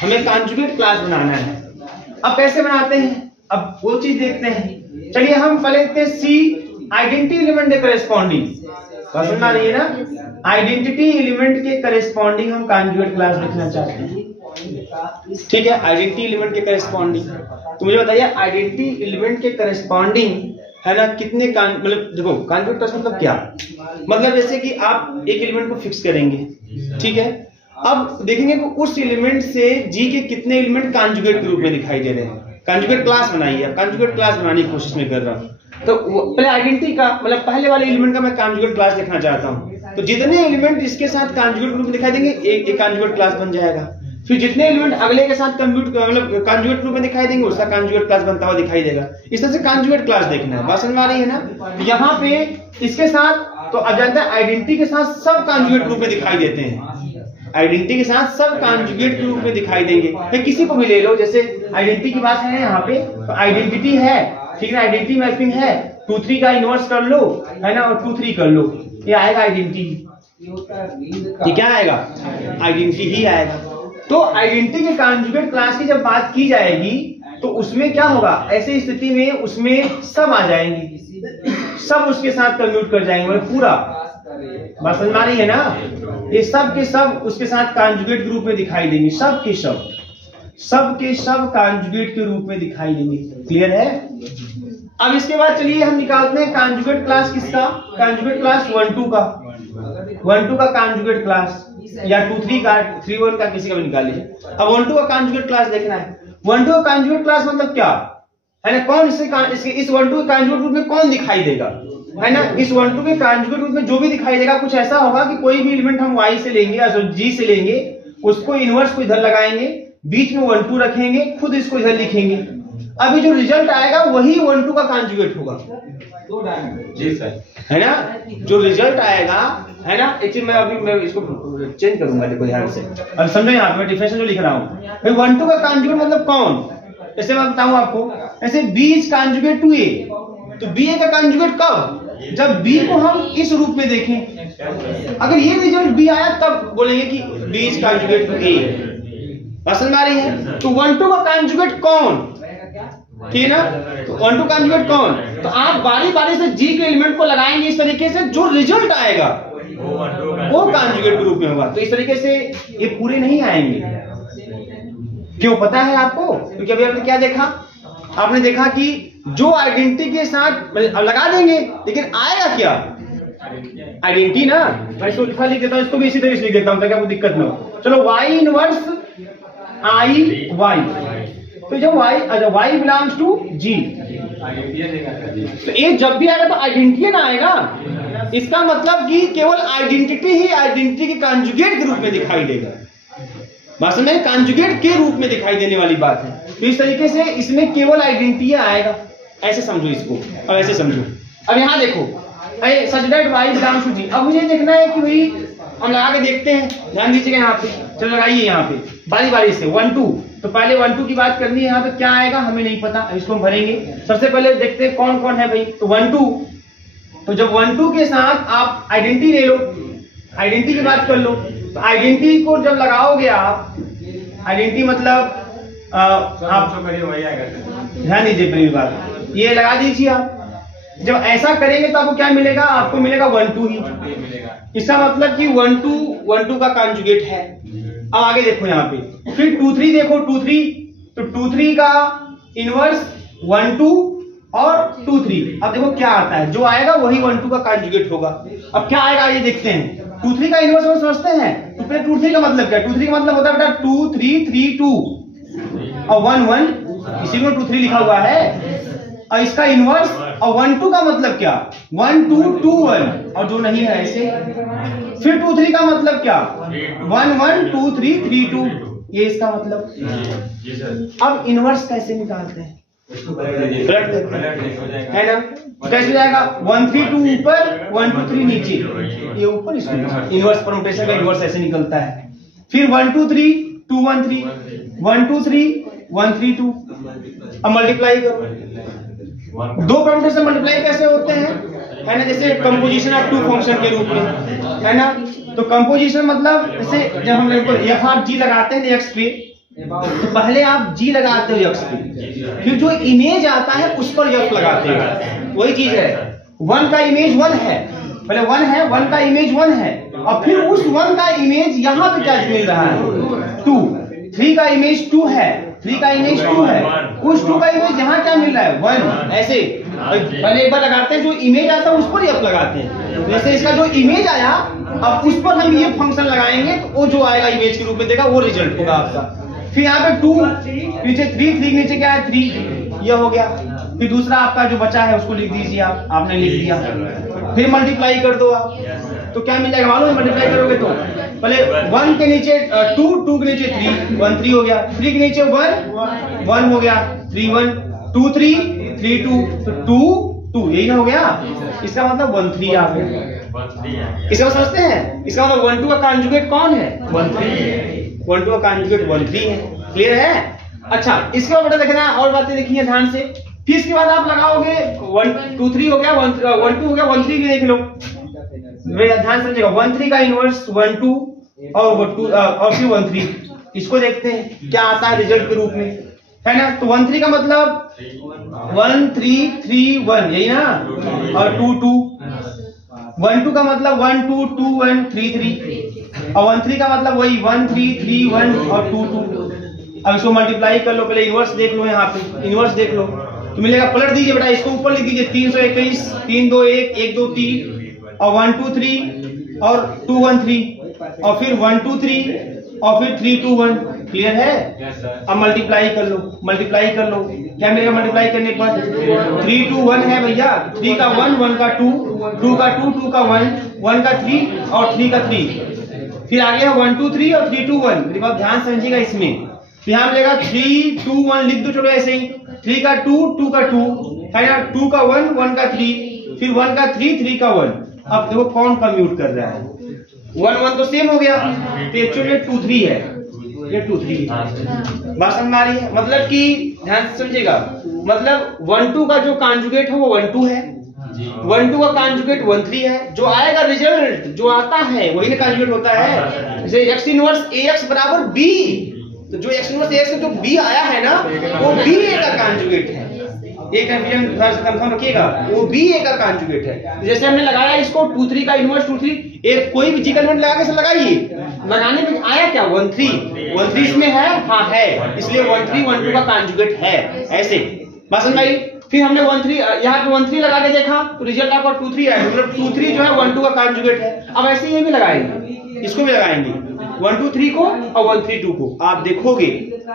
हमें कॉन्जुगेट क्लास बनाना है। अब कैसे बनाते हैं, अब वो चीज देखते हैं। चलिए हम पहले देखते हैं C आइडेंटिटी एलिमेंट के करेस्पॉन्डिंग, समझ में आ रही है ना। आइडेंटिटी एलिमेंट के करेस्पॉन्डिंग हम कॉन्जुगेट क्लास लिखना चाहते हैं, ठीक है। आइडेंटिटी एलिमेंट के करेस्पॉन्डिंग, तो मुझे बताइए आइडेंटिटी एलिमेंट के करेस्पॉन्डिंग है ना, कितने मतलब देखो कॉन्जुगेट क्लास मतलब क्या, मतलब जैसे कि आप एक एलिमेंट को फिक्स करेंगे, ठीक है। अब देखेंगे कि उस एलिमेंट से G के कितने एलिमेंट कॉन्जुगेट के रूप में दिखाई दे रहे हैं। कॉन्जुगेट क्लास बनाइए, कॉन्जुगेट क्लास बनाने की कोशिश में कर रहा हूँ। तो पहले आइडेंटिटी का मतलब पहले वाले एलिमेंट का मैं कॉन्जुगेट क्लास लिखना चाहता हूँ, तो जितने एलिमेंट इसके साथ कॉन्जुगेट ग्रुप में दिखाई देंगे एक कॉन्जुगेट क्लास बन जाएगा। फिर जितने एलिमेंट अगले के साथ मतलब कॉन्जुगेट ग्रुप में दिखाई देंगे उसका कॉन्जुगेट क्लास बनता हुआ दिखाई देगा। इस तरह से कॉन्जुगेट क्लास देखना है, बात समझ में आ रही है ना। यहाँ पे इसके साथ तो अब जानते हैं आइडेंटिटी के साथ सब कॉन्जुगेट ग्रुप में दिखाई देते हैं, आइडेंटिटी के साथ सब कॉन्जुगेट के रूप में दिखाई देंगे। फिर किसी को भी ले लो, जैसे आइडेंटिटी की बात है यहाँ पे, तो आइडेंटिटी है, ठीक है, आइडेंटिटी मैपिंग है, 2 3 का इनवर्स कर लो, है ना, और 2 3 कर लो, ये आएगा आइडेंटिटी। ये क्या आएगा, आइडेंटिटी ही आएगा। तो आइडेंटिटी के कॉन्जुगेट क्लास की जब बात की जाएगी तो उसमें क्या होगा, ऐसी स्थिति में उसमें सब आ जाएंगे, सब उसके साथ कम्यूट कर जाएंगे, मतलब पूरा, बात समझ में आ रही है ना। ये सब के सब उसके साथ कॉन्जुगेट के रूप में दिखाई देंगे, सब के सब कॉन्जुगेट के रूप में दिखाई देंगे। क्लियर है। अब इसके बाद चलिए हम निकालते हैं कॉन्जुगेट क्लास किसका, कॉन्जुगेट क्लास 1 2 का, 1 2 का कॉन्जुगेट क्लास, या 2 3 का, 3 1 का, किसी का भी निकाल लीजिए। अब 1 2 का कॉन्जुगेट क्लास देखना है। 1 2 का कॉन्जुगेट क्लास मतलब क्या है ना, कौन इस 1 2 कॉन्जुगेट ग्रुप में कौन दिखाई देगा, है ना। इस 1 2 के कॉन्जुगेट ग्रुप में जो भी दिखाई देगा कुछ ऐसा होगा कि कोई भी एलिमेंट हम Y से लेंगे या G से लेंगे उसको इनवर्स को इधर लगाएंगे, बीच में 1 2 रखेंगे, खुद इसको इधर लिखेंगे। अभी जो रिजल्ट आएगा वही 1 2 का कॉन्जुगेट होगा। जी सर, है ना, जो रिजल्ट आएगा, है ना। एक चीज मैं इसको चेंज करूंगा, देखो ध्यान से, अब समझो यहाँ पे मैं डिफरेंशियल जो लिख रहा हूँ। भाई 1 2 का कॉन्जुगेट मतलब कौन, जैसे मैं बताऊं आपको, ऐसे B is conjugate to A, तो B A का कॉन्जुगेट कब, जब B को हम इस रूप में देखें। अगर ये रिजल्ट B आया तब बोलेंगे कि B is conjugate to A। समझ में आ रही है? तो 1 2 का कॉन्जुगेट कौन, ठीक है ना, तो 1 2 कॉन्जुगेट कौन, तो आप बारी बारी से G के एलिमेंट को लगाएंगे इस तरीके से, जो रिजल्ट आएगा वो कॉन्जुगेट के रूप में होगा। तो इस तरीके से ये पूरे नहीं आएंगे। क्यों पता है आपको? क्योंकि अभी आपने क्या देखा, आपने देखा कि जो आइडेंटिटी के साथ लगा देंगे, लेकिन आएगा क्या, आइडेंटिटी ना। मैं इसको लिखा लिख देता हूं, इसको भी इसी तरह से लिख देता हूं ताकि आपको दिक्कत ना हो। चलो y इनवर्स I y, तो जब y बिलोंग्स टू G, तो ये जब भी आएगा तो आइडेंटिटी ना आएगा। इसका मतलब कि केवल आइडेंटिटी ही आइडेंटिटी के कॉन्जुगेट के रूप में दिखाई देगा। वास्तव में कॉन्जुगेट के रूप में दिखाई देने वाली बात है। तो इस तरीके से इसमें केवल आइडेंटिटी आएगा, ऐसे समझो इसको, और ऐसे समझो। अब यहाँ देखो, such that y belongs to G। अब मुझे देखना है कि भाई हम लगा के देखते हैं, ध्यान दीजिएगा यहाँ पे। चलो लगाइए यहाँ पे बारी बारी से 1 2। तो पहले 1 2 की बात करनी है। यहाँ पे क्या आएगा हमें नहीं पता, इसको हम भरेंगे। सबसे पहले देखते हैं कौन कौन है भाई। तो 1 2, तो जब 1 2 के साथ आप आइडेंटिटी ले लो, आइडेंटिटी की बात कर लो, तो आइडेंटिटी को जब लगाओगे आप, आइडेंटिटी मतलब आप ध्यान दीजिए पहली बात, ये लगा दीजिए आप। जब ऐसा करेंगे तो आपको क्या मिलेगा, आपको मिलेगा 1 2 ही। इसका मतलब कि 1 2 का कॉन्जुगेट है। अब आगे देखो यहाँ पे, फिर 2 3 देखो, 2 3, तो 2 3 का इनवर्स 1 2 और 2 3। अब देखो क्या आता है, जो आएगा वही 1 2 का कॉन्जुगेट होगा। अब क्या आएगा ये देखते हैं। 2 3 का इनवर्स हम समझते हैं, तो पहले 2 3 का मतलब क्या है। 2 3 का मतलब होता है बेटा 2 3 3 2 और 1 1, इसी में 2 3 लिखा हुआ है। और इसका इनवर्स, और 1 2 का मतलब क्या, 1 2 2 1, और जो नहीं है ऐसे। फिर 2 3 का मतलब क्या, 1 1 2 3 3 2, ये इसका मतलब। अब इनवर्स कैसे निकालते हैं, है ना, कैसे जाएगा, 1 3 2 ऊपर, 1 2 3 नीचे, ये ऊपर इसको इनवर्स परम्यूटेशन का इनवर्स ऐसे निकलता है। फिर 1 2 3 2 1 3, 1 2 3 1 3 2। अब मल्टीप्लाई करो, दो परम्यूटेशन मल्टीप्लाई कैसे होते हैं, है ना, जैसे कंपोजिशन ऑफ 2 फंक्शन के रूप में, है ना। तो कंपोजिशन मतलब जैसे जब हम f आप g लगाते हैं x पे, तो पहले आप g लगाते हो x पे, फिर जो इमेज आता है उस पर f लगाते हो। वही चीज है, 1 का इमेज 1 है, पहले 1 है, 1 का इमेज 1 है, और फिर उस 1 का इमेज यहाँ पे क्या मिल रहा है 2। 3 का इमेज 2 है, 3 का इमेज 2 है, उस 2 का इमेज यहाँ क्या मिल रहा है 1। ऐसे पहले एक बार लगाते हैं, जो इमेज आता है उस पर f लगाते हैं। जैसे इसका जो इमेज आया, अब उस पर हम ये फंक्शन लगाएंगे, तो वो जो आएगा इमेज के रूप में देगा वो रिजल्ट होगा आपका। फिर यहाँ पे 2 नीचे 3 3 नीचे क्या है 3, ये हो गया। फिर दूसरा आपका जो बचा है उसको लिख दीजिए आप, आपने लिख दिया। फिर मल्टीप्लाई कर दो आप, तो क्या मिल जाएगा मालूम है, मल्टीप्लाई करोगे तो पहले 1 के नीचे 2, 2 के नीचे 3, 1 3 हो गया। 3 के नीचे 1 1 हो गया, 3 1 2 3 3 2, तो 2 2 यही ना हो गया। इसका मतलब 1 3 आ गया। इसका समझते हैं, इसका मतलब 1 2 का कॉन्जुगेट कौन है 1 3, 1 2 का कॉन्जुगेट 1 3 है। क्लियर है? अच्छा, इसके बाद बेटा देखना और बातें देखिए ध्यान से। फिर इसके बाद आप लगाओगे 1 2 3 हो गया, 1 2 हो गया, 1 3 भी देख लो, ध्यान समझिएगा। 1 3 का इनवर्स 1 2 और 2 और फिर 1 3, इसको देखते हैं क्या आता है रिजल्ट के रूप में, है ना। तो 1 3 का मतलब 1 3 3 1, यही ना, और 2 2। 1 2 का मतलब 1 2 2 1 3 3, और 1 3 का मतलब वही 1 3 3 1 और 2 2। अब इसको मल्टीप्लाई कर लो, पहले इनवर्स देख लो, यहाँ पे इनवर्स देख लो तो मिलेगा। पलट दीजिए बेटा, इसको ऊपर लिख दीजिए 321 3 2 1 1 2 3 और 1 2 3 और 2 1 3 और फिर 1 2 3 और फिर 3 2 1। क्लियर है? अब मल्टीप्लाई कर लो, मल्टीप्लाई कर लो, क्या मिलेगा मल्टीप्लाई करने पर 3 2 1 है भैया। 3 का 1 1 का 2 2 का 2 2 का 1 1 का 3 और 3 का 3। फिर आगे है 1 2 3 और 3 2 1। मेरी बात ध्यान समझिएगा इसमें। तो यहाँ मिलेगा 3 2 1 लिख दो, चलो ऐसे ही। 3 का 2 2 का 2 है ना, 2 का 1 1 का 3, फिर 1 का 3 3 का 1। अब देखो कौन कम्यूट कर रहा है, 1 1 तो सेम हो गया, तो एक्चुअली 2 3 है, ये 2 3 बात समझ में आ रही है। मतलब कि ध्यान से समझिएगा, मतलब 1 2 का जो कॉन्जुगेट है वो 1 2 है, 1 2 का कॉन्जुगेट 1 3 है। जो आएगा रिजल्ट जो आता है वही ना कॉन्जुगेट होता है। जैसे x इनवर्स ax बराबर b, तो जो x इनवर्स ax जो b आया है ना वो b a का कॉन्जुगेट है। एक कंफ्यूजन कंफर्म रखिएगा, वो b a का कॉन्जुगेट है। जैसे हमने लगाया इसको 2 3 का इनवर्स 2 3, एक कोई भी जी का एलिमेंट लगा के लगाइए, लगाने में आया क्या 1 3 इसमें है, हाँ है, इसलिए 1 3 1 2 का कॉन्जुगेट है। ऐसे बात समझ आई। फिर हमने 1 3 यहाँ पे 1 3 लगा के देखा तो रिजल्ट आपका 2 3 आया, मतलब 2 3 जो है 1 2 का कॉन्जुगेट है। अब ऐसे ये भी लगाएंगे, इसको भी लगाएंगे 1 2 3 को और 1 3 2 को। आप देखोगे,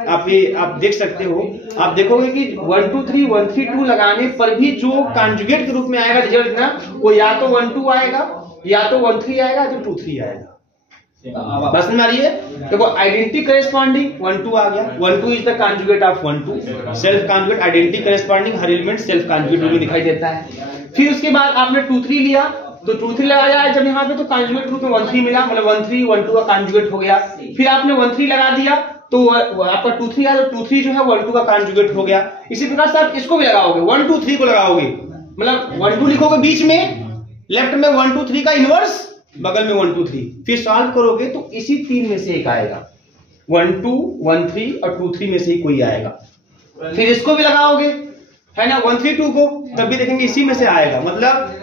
आप देख सकते हो, आप देखोगे कि 1 2 3 1 3 2 लगाने पर भी जो कॉन्जुगेट के रूप में आएगा रिजल्ट ना, वो या तो 1 2 आएगा, या तो 1 3 आएगा, या तो 2 3 आएगा। बस में आ रही है। देखो आइडेंटिटी करेस्पॉन्डिंग 1 2 आ गया, 1 2 is the conjugate of 1 2, self conjugate identity corresponding, her element self conjugate रूप में दिखाई देता है। फिर उसके बाद आपने 2 3 लिया, तो 2 3 लगाया जब यहाँ पे तो कॉन्जुगेट रूप में 1 3 मिला, मतलब 1 3 1 2 का कॉन्जुगेट हो गया। फिर आपने 1 3 लगा दिया तो आपका 2 3 आया, तो 2 3 जो है 1 2 का कॉन्जुगेट हो गया। इसी प्रकार से आप इसको भी लगाओगे, 1 2 3 को लगाओगे, मतलब 1 2 लिखोगे बीच में, लेफ्ट में 1 2 3 का इनवर्स, बगल में 1 2 3, फिर सॉल्व करोगे तो इसी तीन में से एक आएगा, 1 2 1 3 और 2 3 में से ही कोई आएगा। फिर इसको भी लगाओगे, है ना, 1 3 2 को, तब भी देखेंगे इसी में से आएगा। मतलब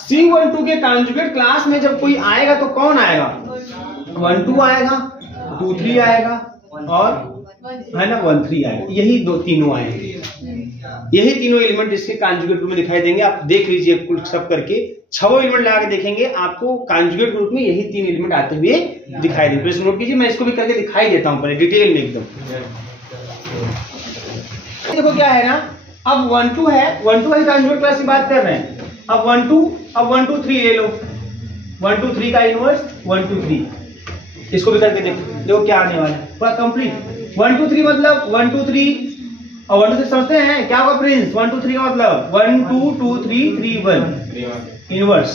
C1 2 के कॉन्जुगेट क्लास में जब कोई आएगा तो कौन आएगा, 1 2 आएगा, 2 3 आएगा और है ना 1 3 आएगा। यही दो तीनों आएंगे, यही तीनों एलिमेंट इसके कॉन्जुगेट रूप में दिखाई देंगे। आप देख लीजिए कुल सब करके 6 एलिमेंट लगा के देखेंगे, आपको कॉन्जुगेट रूप में यही 3 एलिमेंट आते हुए दिखाई देंगे। प्लीज नोट कीजिए, मैं इसको भी करके दिखाई देता हूं पहले डिटेल में एकदम। देखो क्या है ना, अब 1 2 है, 1 2 है कॉन्जुगेट क्लास की बात कर रहे हैं। अब 1 2 1 2 3 ले लो, 1 2 3 का इनवर्स 1 2 3, इसको भी करके देखो क्या आने वाला है, पूरा कंप्लीट। 1 2 3 मतलब 1 2 3 और 1 2 3 समझते हैं क्या होगा प्रिंस, 1 2 3 का मतलब 1 2 2 3 3 1 इनवर्स,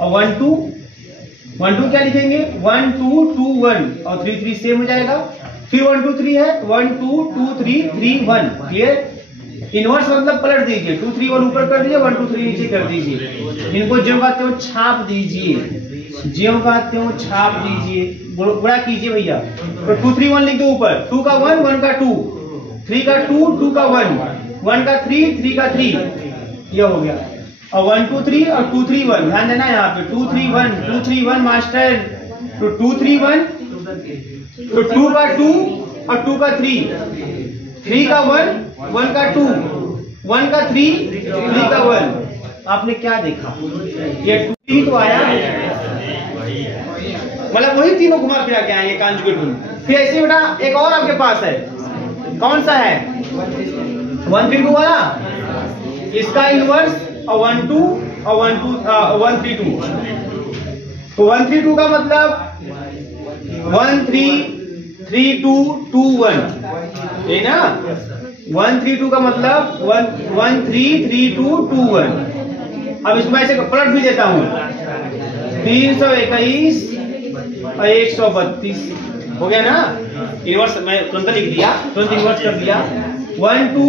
और 1 2 क्या लिखेंगे 1 2 2 1 और 3 3 सेम हो जाएगा। फिर 1 2 3 है 1 2 2 3 3 1, क्लियर। इनवर्स मतलब पलट दीजिए, 2 3 1 ऊपर कर दीजिए, 1 2 3 नीचे कर दीजिए। इनको ज्यों कहते हो छाप दीजिए, ज्यों कहते हो छाप दीजिए, बुरा कीजिए भैया। तो 2 3 1 लिख दो ऊपर, 2 का 1 1 का 2, 3 का 2 2 का 1 1 का 3 3 का 3, ये हो गया। और 1 2 3 और 2 3 1, ध्यान देना यहाँ पे 2 3 1 2 3 1 मास्टर, तो 2 3 1, तो 2 का 2 और 2 का 3, 3 का 1 1 का 2 1 का 3 3 का 1। आपने क्या देखा, ये 2 3 तो आया, मतलब वही तीनों घुमा फिरा के आएंगे कॉन्जुगेट रूप। फिर ऐसे बेटा एक और आपके पास है, कौन सा है 1 3 2 वाला, इसका इनवर्स और 1 2 और 1 2 1 3 2, तो 1 3 2 का मतलब 1 3 3 2 2 1, है ना। 1 3 2 का मतलब 1 3 3 2 2 1। अब इसको ऐसे पलट भी देता हूं, 321 और 132 हो गया ना। इनवर्स मैं तुरंत लिख दिया, तुरंत इनवर्स कर दिया। 1 2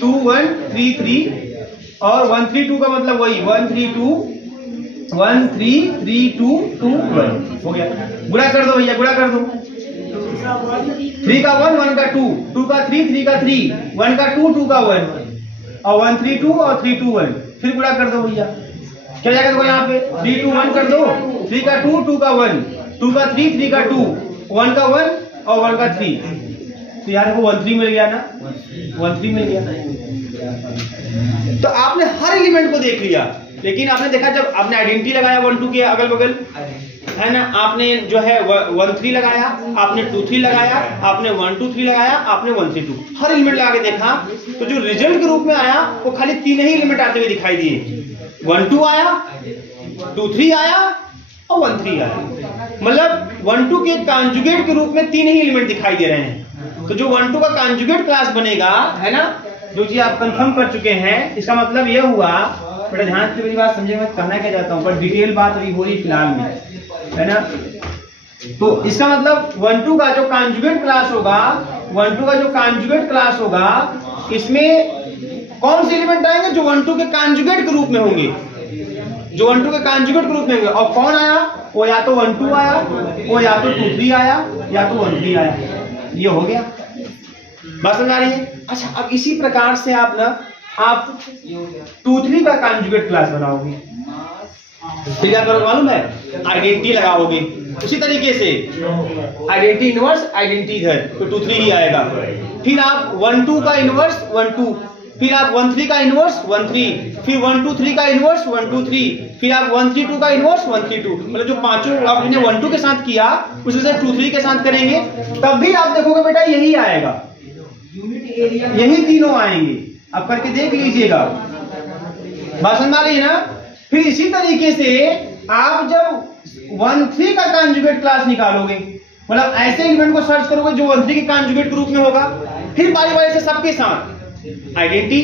2 1 3 3 और 1 3 2 का मतलब वही 1 3 2 1 3 3 2 2 1 हो गया। गुणा कर दो भैया, गुणा कर दो, 3 का 1 1 का 2 2 का 3 3 का 3 1 का 2 2 का 1 और 1 3 2 और 3 2 1, फिर गुणा कर दो भैया, क्या जाएगा देखो यहाँ पे 3 2 1 कर दो, 3 का 2 2 का 1 2 का 3 3 का 2 1 का 1 और 1 का 3, तो यहाँ देखो 1 3 मिल गया ना, 1 3 मिल गया। तो आपने हर एलिमेंट को देख लिया, लेकिन आपने देखा जब आपने आइडेंटिटी लगाया 1 2 के अगल बगल, है ना, आपने जो है 1 3 लगाया, आपने 2 3 लगाया, आपने 1 2 3 लगाया, आपने 1 3 2, हर एलिमेंट लगा के देखा, तो जो रिजल्ट के रूप में आया वो खाली 3 ही एलिमेंट आते हुए दिखाई दिए, 1 2 आया, 2 3 आया और 1 3 आया। मतलब 1 2 के कॉन्जुगेट के रूप में 3 ही एलिमेंट दिखाई दे रहे हैं। तो जो 1 2 का कॉन्जुगेट क्लास बनेगा, है ना, जो चीज आप कंफर्म कर चुके हैं, इसका मतलब यह हुआ, बड़ा ध्यान से मेरी बात समझे, मैं कहना क्या चाहता हूँ, पर डिटेल बात अभी हो रही फिलहाल में, है ना। तो इसका मतलब 1 2 का जो कॉन्जुगेट क्लास होगा, 1 2 का जो कॉन्जुगेट क्लास होगा, इसमें कौन से एलिमेंट आएंगे? जो 1 2 के कॉन्जुगेट के रूप में होंगे, जो 1 2 के कॉन्जुगेट के रूप में होंगे। और कौन आया? वो या तो 1 2 आया, वो या तो 2 3 आया, या तो 1 3 आया। ये हो गया, बात समझ आ रही है? अच्छा, अब इसी प्रकार से आप 2 3 का कॉन्जुगेट क्लास बनाओगे, फिर क्या करोगे मालूम है? आइडेंटिटी लगाओगे। उसी तरीके से आइडेंटिटी इनवर्स, आइडेंटिटी इधर, तो 2 3 ही आएगा। फिर आप 1 2 का इनवर्स 1 2, फिर आप 1 3 का इनवर्स 1 3, फिर 1 2 3 का इनवर्स 1 2 3, फिर आप 1 3 2 का इनवर्स 1 3 2। मतलब जो पांचों आपने 1 2 के साथ किया, उसी से 2 3 के साथ करेंगे, तब भी आप देखोगे बेटा यही आएगा, यही तीनों आएंगे। आप करके देख लीजिएगा, बात समझ आ रही है ना। फिर इसी तरीके से आप जब 1 3 का कॉन्जुगेट क्लास निकालोगे, मतलब ऐसे एलिमेंट को सर्च करोगे जो 1 3 के कॉन्जुगेट के रूप में होगा, फिर बारी बारी से सबके साथ आइडेंटिटी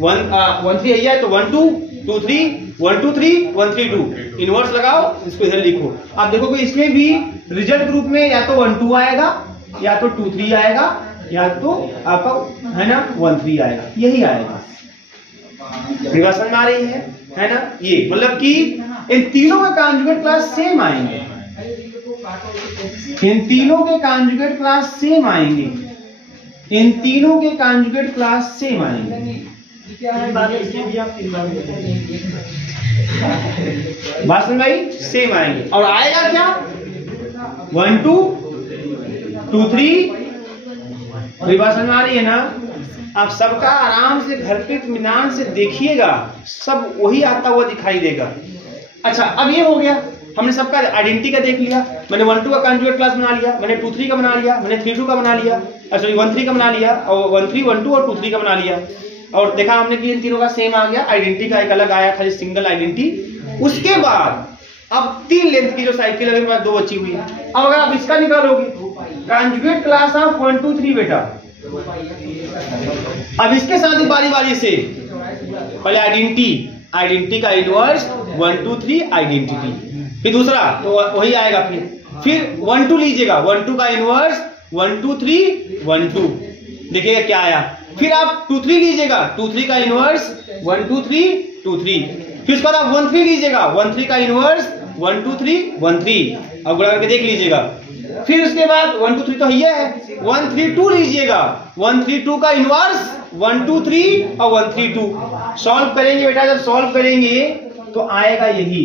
1 3 है तो 1 2 2 3 1 2 3 1 3 2 इनवर्स लगाओ, इसको इधर लिखो। आप देखोगे इसमें भी रिजल्ट ग्रुप में या तो 1 2 आएगा, या तो 2 3 आएगा, या तो आपका, है ना, 1 3 आएगा, यही आएगा। समझ आ रही है ना। ये मतलब कि इन तीनों के कॉन्जुगेट क्लास सेम आएंगे, इन तीनों के कॉन्जुगेट क्लास सेम आएंगे, इन तीनों के कॉन्जुगेट क्लास सेम आएंगे। बात समझ आई? सेम आएंगे। और आएगा क्या? 1 2 2 3। बात समझ आ रही है ना। आप सबका आराम से घर पे इत्मीनान से देखिएगा, सब वही आता हुआ दिखाई देगा। अच्छा, अब ये हो गया, हमने सबका आइडेंटिटी का देख लिया। मैंने 1 2 का कॉन्जुगेट क्लास बना लिया, मैंने 2 3 का बना लिया, मैंने 3 2 का बना लिया, सॉरी 1 3 का बना लिया, और 1 3 1 2 और 2 3 का बना लिया। और देखा हमने कि इन तीनों का सेम आ गया, आइडेंटिटी का एक अलग आया, खाली सिंगल आइडेंटिटी। उसके बाद अब 3 लेंथ की जो साइकिल है, 2 बची हुई है। अब अगर आप इसका निकालोगे, कॉन्जुगेट क्लास ऑफ 1 2 3 बेटा, अब इसके साथ ही बारी बारी से पहले आइडेंटिटी का इनवर्स 1 2 3 आइडेंटिटी, फिर दूसरा तो वही आएगा। फिर 1 2 लीजिएगा, 1 2 का इनवर्स 1 2 3 1 2, देखिएगा क्या आया। फिर आप 2 3 लीजिएगा, 2 3 का इनवर्स 1 2 3 2 3, फिर उसके बाद आप 1 3 लीजिएगा, 1 3 का इनवर्स 1 2 3 1 3, अब गुणा करके देख लीजिएगा। फिर उसके बाद 1 2 3 तो ये है, 1 3 2 लीजिएगा, 1 3 2 का इनवर्स 1 2 3 और 1 3 2। सॉल्व करेंगे बेटा, जब सॉल्व करेंगे तो आएगा यही।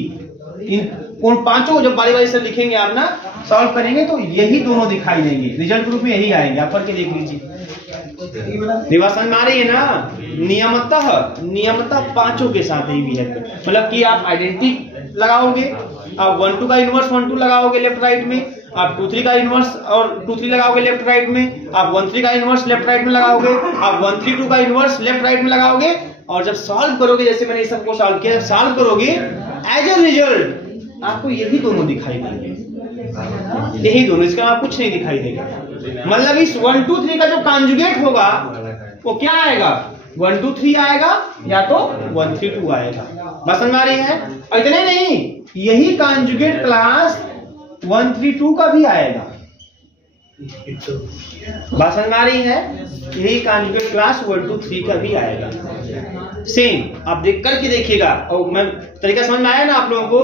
उन पांचों जब बारी बारी से लिखेंगे आप ना, सॉल्व करेंगे तो यही दोनों दिखाई देंगे, रिजल्ट ग्रुप में यही आएंगे। आप करके देख लीजिए, समझ में आ रही है ना। नियमतः पांचों के साथ ही भी है, मतलब कि आप आइडेंटिटी लगाओगे, आप 1 2 का इनवर्स 1 2 लगाओगे लेफ्ट राइट में, आप 2 3 का इनवर्स और 2 3 लगाओगे लेफ्ट राइट में, आप 1 3 का इनवर्स लेफ्ट राइट में लगाओगे, आप 1 3 2 का इनवर्स लेफ्ट राइट में लगाओगे। और जब सॉल्व करोगे, जैसे मैंने इस सबको सॉल्व किया, सॉल्व करोगे एज ए रिजल्ट आपको यही दोनों दिखाई देंगे, यही दोनों, इसका आप कुछ नहीं दिखाई देगा। मतलब इस 1 2 3 का जो कॉन्जुगेट होगा वो क्या आएगा? 1 2 3 आएगा, या तो 1 3 2 आएगा। बस समझ आ रही है। और इतने नहीं, यही कॉन्जुगेट क्लास 1 3 2 का भी आएगा। बात समझ में आ रही है। यही कॉन्जुगेट क्लास 1 2 3 का भी आएगा, सेम। आप देख करके देखिएगा, और मैं तरीका समझ में आया ना आप लोगों को।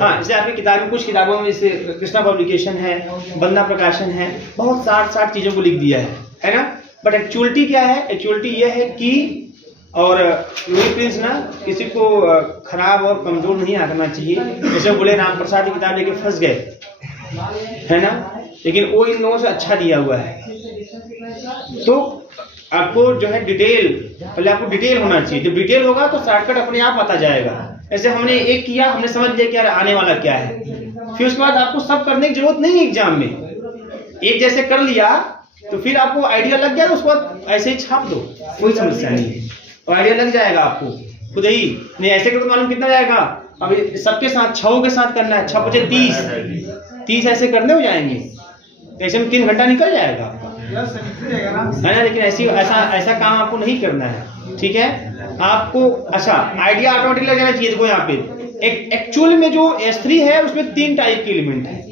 हाँ, जैसे आपकी किताब में, कुछ किताबों में जैसे कृष्णा पब्लिकेशन है, बंदा प्रकाशन है, बहुत 60 चीजों को लिख दिया है ना। बट एक्चुअलिटी क्या है? एक्चुअलिटी यह है कि, और लुई प्रिंस ना किसी को खराब और कमजोर नहीं आंकना चाहिए। जैसे बोले राम प्रसाद की किताब लेके फंस गए, है ना, लेकिन वो इन लोगों से अच्छा दिया हुआ है। तो आपको जो है डिटेल, पहले आपको डिटेल होना चाहिए। जब डिटेल होगा तो शॉर्टकट अपने आप आता जाएगा। ऐसे हमने एक किया, हमने समझ लिया कि यार आने वाला क्या है, फिर उसके बाद आपको सब करने की जरूरत नहीं है एग्जाम में। एक जैसे कर लिया तो फिर आपको आइडिया लग गया, उसके बाद ऐसे ही छाप दो, कोई समस्या नहीं है, तो आइडिया लग जाएगा आपको खुद ही। नहीं ऐसे करो तो मालूम कितना जाएगा। अब सबके साथ 6 के साथ करना है, 6 5 30, 30 ऐसे करने हो जाएंगे तो ऐसे में 3 घंटा निकल जाएगा आपका, है ना। लेकिन ऐसा काम आपको नहीं करना है, ठीक है आपको। अच्छा, आइडिया ऑटोमेटिक लग जाना चाहिए। देखो यहाँ पे एक्चुअल में जो S3 है उसमें 3 टाइप के एलिमेंट है।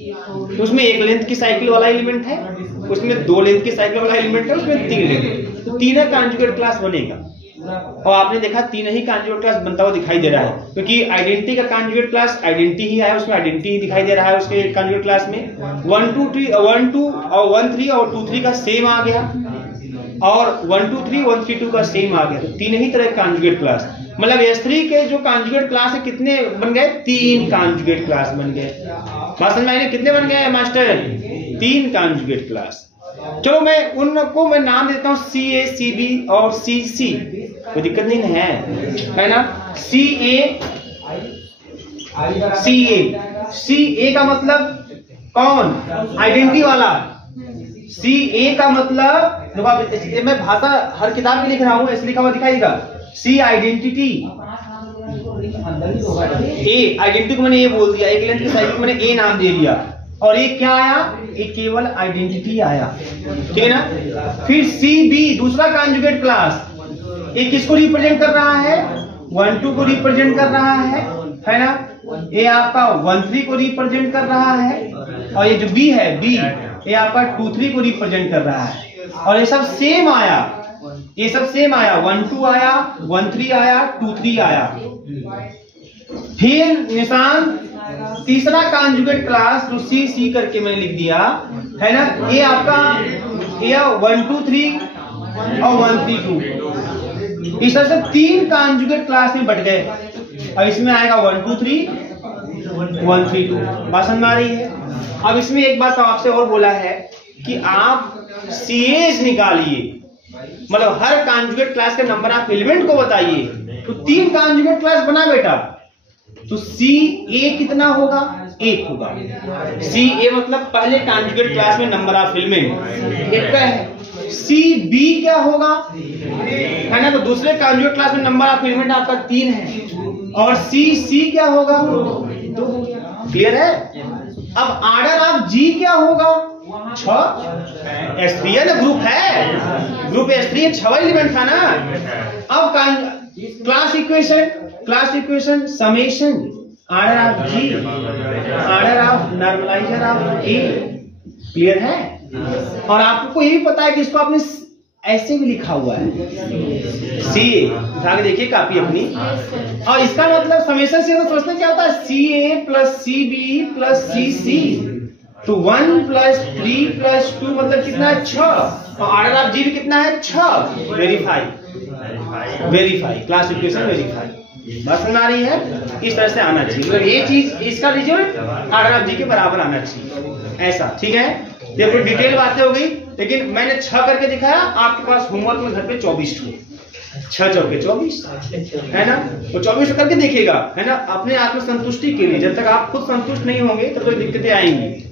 तो उसमें 1 लेंथ की साइकिल वाला एलिमेंट है, उसमें 2 लेंथ की साइकिल वाला एलिमेंट है, उसमें 3 लेंथ, तो 3 कॉन्जुगेट क्लास बनेगा। और आपने देखा 3 ही कॉन्जुगेट क्लास बनता हुआ दिखाई दे रहा है, क्योंकि आइडेंटिटी का कॉन्जुगेट क्लास आइडेंटिटी ही है, उसमें आइडेंटिटी ही दिखाई दे रहा है उसके कॉन्जुगेट क्लास में। 1 2 3 1 2 और 1 3 और 2 3 का सेम आ गया, और 1 2 3 1 3 2 का सेम आ गया। तो 3 ही तरह के कॉन्जुगेट क्लास, मतलब S3 के जो कॉन्जुगेट क्लास है कितने बन गए? 3 कॉन्जुगेट क्लास बन गए। बात समझ में आई? कितने बन गए मास्टर? 3 conjugate class. चलो मैं उनको नाम देता हूँ CA, CB और CC, कोई दिक्कत नहीं है ना। CA का मतलब कौन? आइडेंटिटी वाला। CA का मतलब देखो आप, मैं भाषा हर किताब में लिख रहा हूँ, ऐसे लिखा हुआ दिखाएगा C आइडेंटिटी, A आइडेंटिटी को मैंने A बोल दिया, 1 लेंथ की साइकिल को मैंने A नाम दे दिया, और ये क्या आया? ये केवल आइडेंटिटी आया, ठीक है ना। फिर CB दूसरा कॉन्जुगेट क्लास, ये किसको रिप्रेजेंट कर रहा है? 1 2 को रिप्रेजेंट कर रहा है ना। ये आपका 1 3 को रिप्रेजेंट कर रहा है, और ये जो B है B, ये आपका 2 3 को रिप्रेजेंट कर रहा है। और ये सब सेम आया, ये सब सेम आया, 1 2 आया, 1 3 आया, 2 3 आया। फिर निशान तीसरा कॉन्जुगेट क्लास जो C करके मैंने लिख दिया है ना, ये आपका ये 1 2 3 और 1 3 2, इस तरह से 3 कॉन्जुगेट क्लास में बट गए, और इसमें आएगा 1 2 3 1 3 2। बात समझ में आ रही है? अब इसमें एक बात आपसे और बोला है कि आप CAs निकालिए, मतलब हर कॉन्जुगेट क्लास के नंबर ऑफ एलिमेंट को बताइए। तो 3 कॉन्जुगेट क्लास बना बेटा, तो CA कितना होगा? 1 होगा। CA मतलब पहले कॉन्जुगेट क्लास में नंबर ऑफ एलिमेंट 1 का है। CB क्या होगा? है ना, तो दूसरे कॉन्जुगेट क्लास में नंबर ऑफ एलिमेंट आपका 3 है, और CC क्या होगा? 2। क्लियर है? अब ऑर्डर ऑफ G क्या होगा? 6। S3 है ना, ग्रुप है, ग्रुप S3 6 एलिमेंट था ना। अब class equation summation order of G, order of normaliser of A। Clear है? और आपको ये भी पता है कि इसको आपने ऐसे भी लिखा हुआ है, CA उठा के देखिए कापी अपनी। और इसका मतलब समेशन से समझते क्या होता है? CA plus CB plus CC, तो 1 प्लस 3 प्लस 2 मतलब कितना है? 6। और ऑर्डर ऑफ G भी कितना है? 6। Verify class equation verify. बात समझ आ रही है? इस तरह से आना चाहिए, मतलब ये चीज इसका रिजल्ट ऑर्डर ऑफ G के बराबर आना चाहिए, ऐसा। ठीक है, देखो डिटेल बातें हो गई, लेकिन मैंने 6 करके दिखाया, आपके पास होमवर्क में घर पे 24 ठो, 6 चौके 24 है ना, तो 24 करके देखिएगा, है ना, अपने आत्म संतुष्टि के लिए। जब तक आप खुद संतुष्ट नहीं होंगे तब तक दिक्कतें आएंगी।